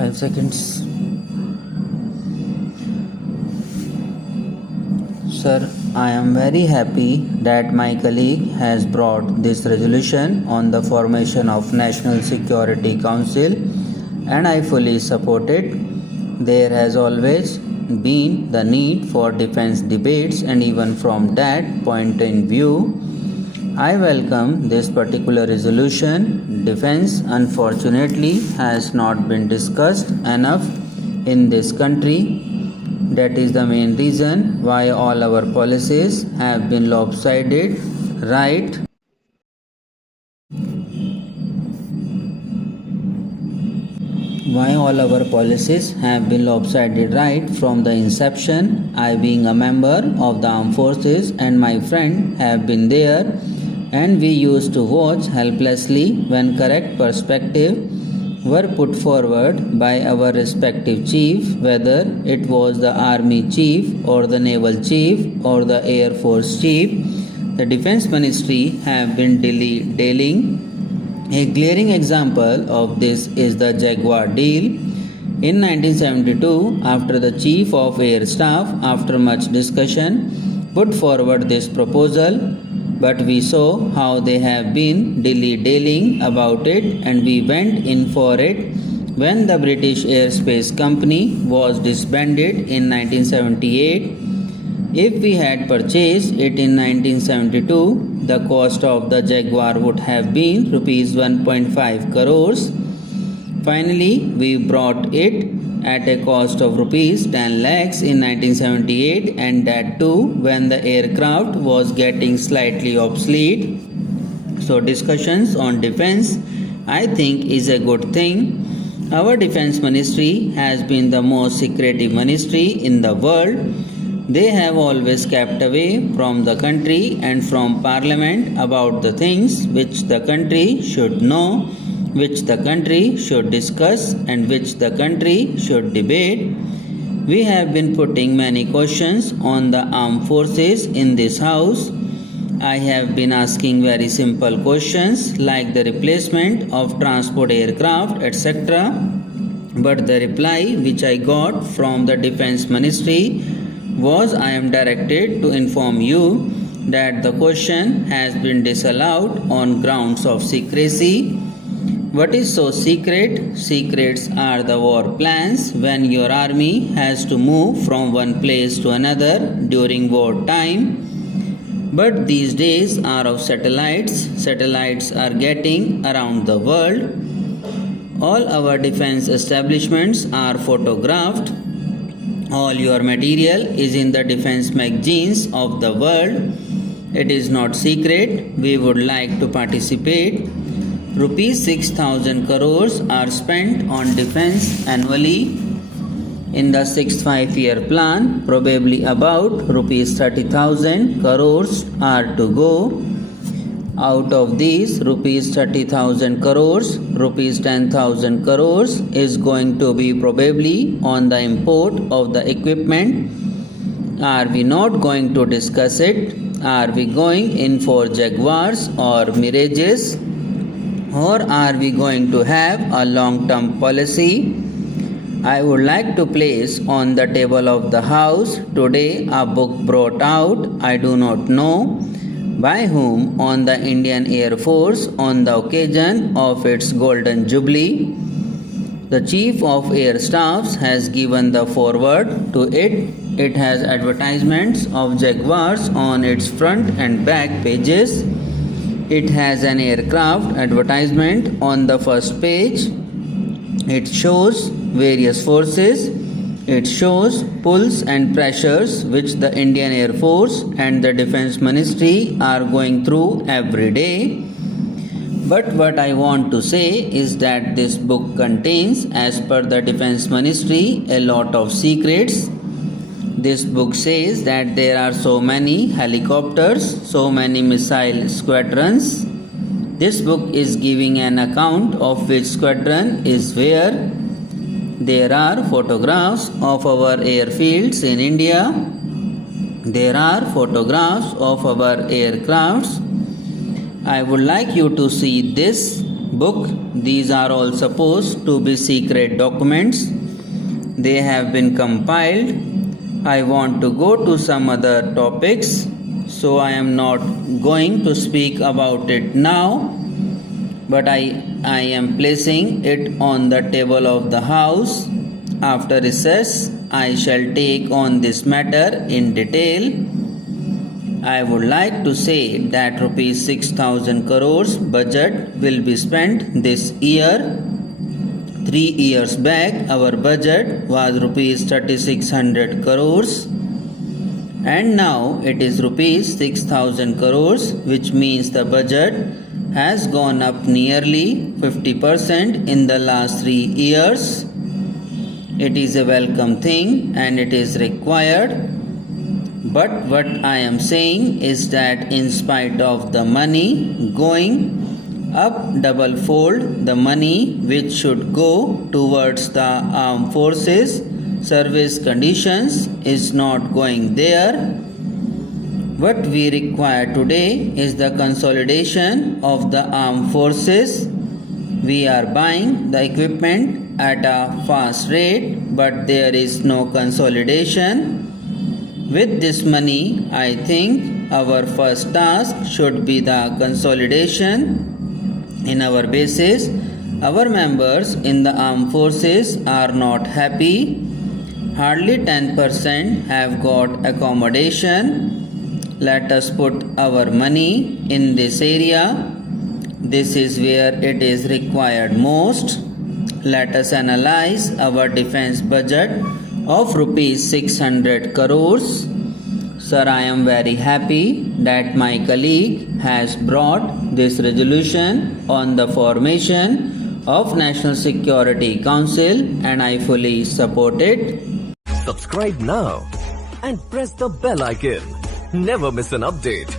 5 seconds. Sir, I am very happy that my colleague has brought this resolution on the formation of National Security Council, and I fully support it. There has always been the need for defense debates, and even from that point in view, I welcome this particular resolution. Defense, unfortunately, has not been discussed enough in this country. That is the main reason why all our policies have been lopsided, right? Why all our policies have been lopsided right from the inception. I, being a member of the armed forces, and my friend have been there, and we used to watch helplessly when correct perspective were put forward by our respective chief, whether it was the army chief or the naval chief or the air force chief. The defense ministry have been dilly-dallying. A glaring example of this is the Jaguar deal. In 1972, after the Chief of Air Staff, after much discussion, put forward this proposal, but we saw how they have been dilly-dallying about it, and we went in for it when the British Airspace Company was disbanded in 1978. If we had purchased it in 1972, the cost of the Jaguar would have been rupees 1.5 crores. Finally, we brought it at a cost of rupees 10 lakhs in 1978, and that too when the aircraft was getting slightly obsolete. So discussions on defense, I think, is a good thing. Our defense ministry has been the most secretive ministry in the world. They have always kept away from the country and from parliament about the things which the country should know, which the country should discuss, and which the country should debate. We have been putting many questions on the armed forces in this house. I have been asking very simple questions like the replacement of transport aircraft, etc. But the reply which I got from the defense ministry was, I am directed to inform you that the question has been disallowed on grounds of secrecy. What is so secret? Secrets are the war plans when your army has to move from one place to another during war time. But these days are of satellites. Satellites are getting around the world. All our defense establishments are photographed. All your material is in the defense magazines of the world. It is not secret. We would like to participate. Rupees 6,000 crores are spent on defense annually. In the 6th 5-year plan, probably about rupees 30,000 crores are to go. Out of these rupees 30,000 crores, rupees 10,000 crores is going to be probably on the import of the equipment. Are we not going to discuss it? Are we going in for Jaguars or Mirages? Or are we going to have a long-term policy? I would like to place on the table of the house today a book brought out, I do not know by whom, on the Indian Air Force on the occasion of its Golden Jubilee. The Chief of Air Staffs has given the foreword to it. It has advertisements of Jaguars on its front and back pages. It has an aircraft advertisement on the first page. It shows various forces. It shows pulls and pressures which the Indian Air Force and the Defense Ministry are going through every day. But what I want to say is that this book contains, as per the Defense Ministry, a lot of secrets. This book says that there are so many helicopters, so many missile squadrons. This book is giving an account of which squadron is where. There are photographs of our airfields in India. There are photographs of our aircrafts. I would like you to see this book. These are all supposed to be secret documents. They have been compiled. I want to go to some other topics, so I am not going to speak about it now, but I am placing it on the table of the house. After recess, I shall take on this matter in detail. I would like to say that rupees 6,000 crores budget will be spent this year. 3 years back, our budget was rupees 3,600 crores, and now it is rupees 6,000 crores, which means the budget has gone up nearly 50% in the last 3 years. It is a welcome thing and it is required. But what I am saying is that in spite of the money going up double fold, the money which should go towards the armed forces service conditions is not going there. What we require today is the consolidation of the armed forces. We are buying the equipment at a fast rate, but there is no consolidation. With this money, I think our first task should be the consolidation in our bases. Our members in the armed forces are not happy. Hardly 10% have got accommodation. Let us put our money in this area. This is where it is required most. Let us analyze our defense budget of rupees 600 crores. Sir, I am very happy that my colleague has brought this resolution on the formation of National Security Council, and I fully support it. Subscribe now and press the bell icon. Never miss an update.